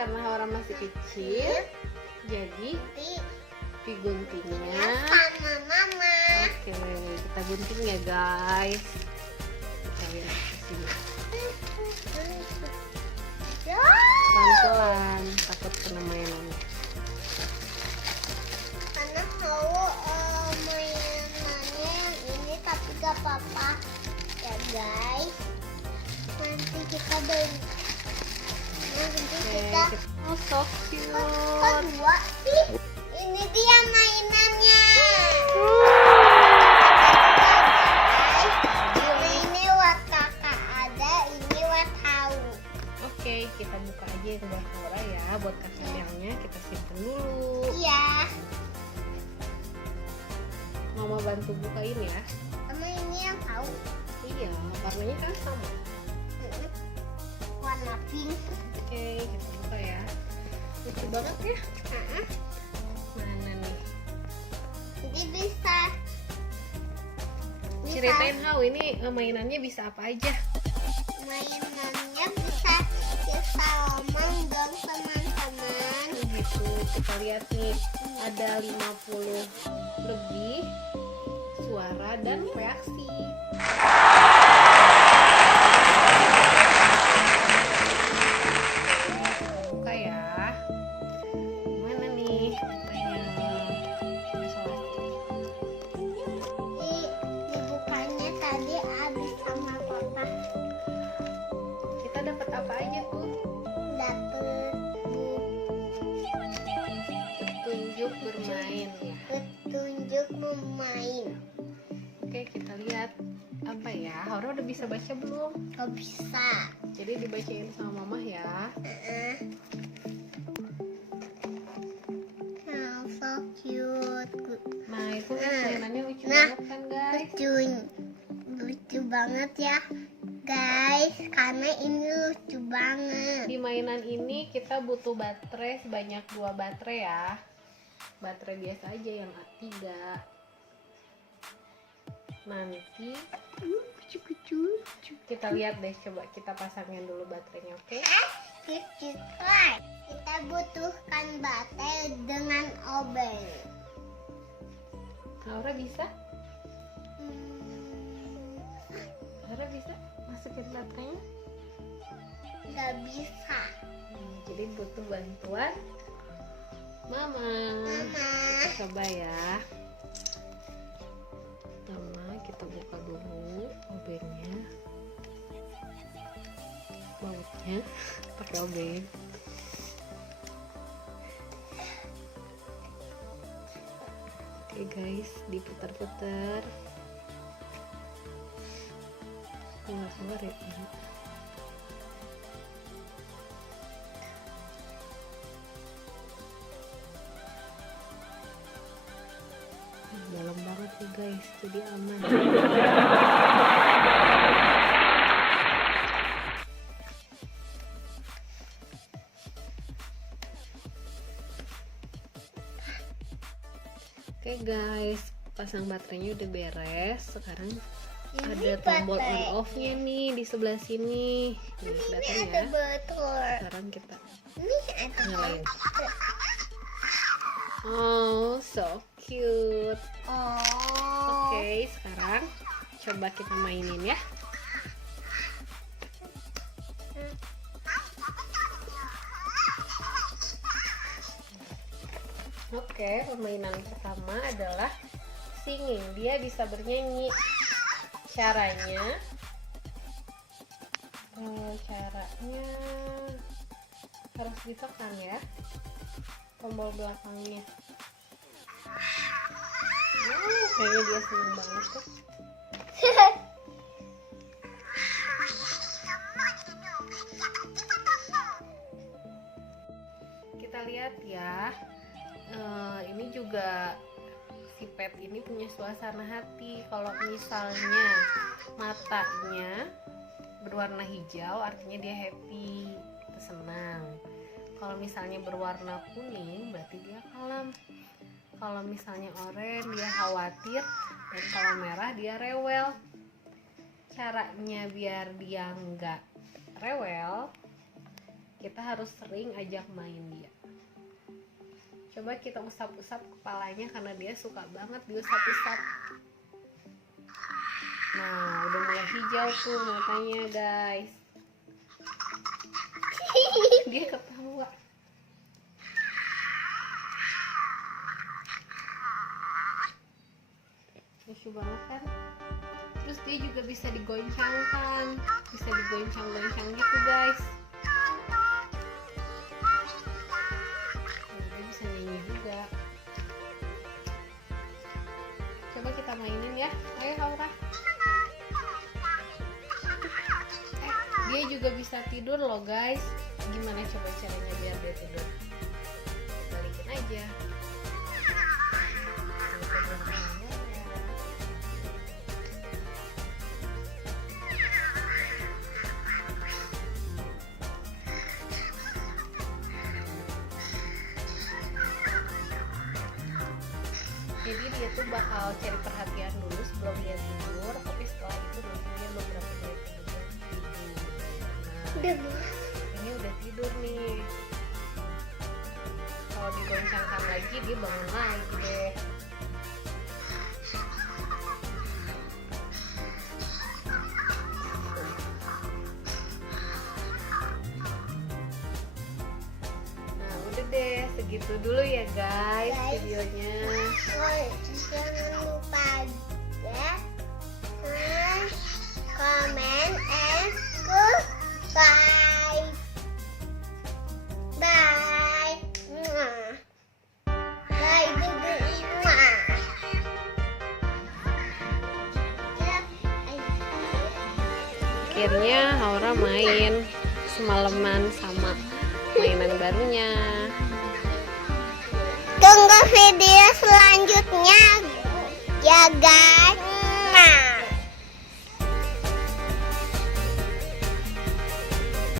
karena Haura masih kecil, jadi diguntingnya sama mama. Oke, kita gunting ya guys. Kita lihat di sini. Pelan-pelan, takut kena mainannya. Karena mau mainannya yang ini tapi gak apa-apa ya guys. Nanti kita beli. Nanti kita Oh, so kok cute. dua sih? Ini dia mainannya. Ini buat kakak ada, ini buat tahu. Oke, kita buka aja yang buat Haura ya. Buat kakak Melnya kita simpen dulu. Iya. Mama bantu bukain ya. Sama ini yang tahu. Iya, warnanya kan sama. Warna pink. Oke, kita buka ya. Lucu banget ya. Mana nih? Jadi bisa Ceritain Hau, ini mainannya bisa apa aja? mainannya bisa kita ngomong dong teman-teman. Gitu, kita lihat nih ada 50 lebih suara dan reaksi. Buka ya. Mana nih? Dibukanya tadi habis sama papa. Kita dapat apa aja tuh? Dapet Petunjuk bermain ya. petunjuk memain. Oke, kita lihat apa ya? Haura udah bisa baca belum? Gak bisa. Jadi dibacain sama mama ya. Oh, so cute. Nah, itu mainannya lucu Nah, banget kan guys? Lucu banget ya guys, karena ini lucu banget. Di mainan ini kita butuh baterai sebanyak 2 baterai ya. Baterai biasa aja yang A3. Nanti kita lihat deh, coba kita pasangin dulu baterainya, oke? Kita butuhkan baterai dengan obeng. Haura bisa? Haura bisa masukin baterainya? Gak bisa. Jadi butuh bantuan Mama. Mama. Coba ya. Pertama kita buka dulu obengnya, bautnya pakai obeng. Oke guys, diputar-putar. Nggak keluar ya ini. Dalam banget nih guys, jadi aman. Oke guys, pasang baterainya udah beres. Sekarang ada tombol on off-nya nih di sebelah sini. Nih, Ini kelihatan ada ya. betul. Sekarang kita Ini ada nyalain. Oh, so cute. Oh. Oke, sekarang coba kita mainin ya. Oke, permainan pertama adalah singing. Dia bisa bernyanyi. Caranya harus ditekan ya tombol belakangnya. Kayaknya dia seneng banget tuh. Kita lihat ya. Ini juga si pet ini punya suasana hati. Kalau misalnya matanya berwarna hijau artinya dia happy, senang. Kalau misalnya berwarna kuning berarti dia kalem. Kalau misalnya oranye dia khawatir, dan kalau merah dia rewel. Caranya biar dia nggak rewel, kita harus sering ajak main dia. Coba kita usap-usap kepalanya karena dia suka banget diusap-usap. Nah, udah mulai hijau tuh matanya, guys. Dia ketawa. Lucu banget kan? Terus dia juga bisa digoncangkan, bisa digoncang-goncang gitu, guys. Dia bisa nyanyi juga. Coba kita mainin ya. Ayo Aura. Dia juga bisa tidur loh, guys. Gimana coba caranya biar dia tidur? Balikin aja. Jadi dia tuh bakal cari perhatian dulu sebelum dia tidur, tapi setelah itu nanti dia beberapa menit kemudian tidur. Nah, ini udah tidur nih. Kalau digoncangkan lagi dia bangun lagi deh. Nah udah deh, segitu dulu ya guys videonya. Jangan lupa ya, comment and subscribe. Bye. Bye. Akhirnya Aura main semalaman sama mainan barunya. Tunggu video selanjutnya ya guys.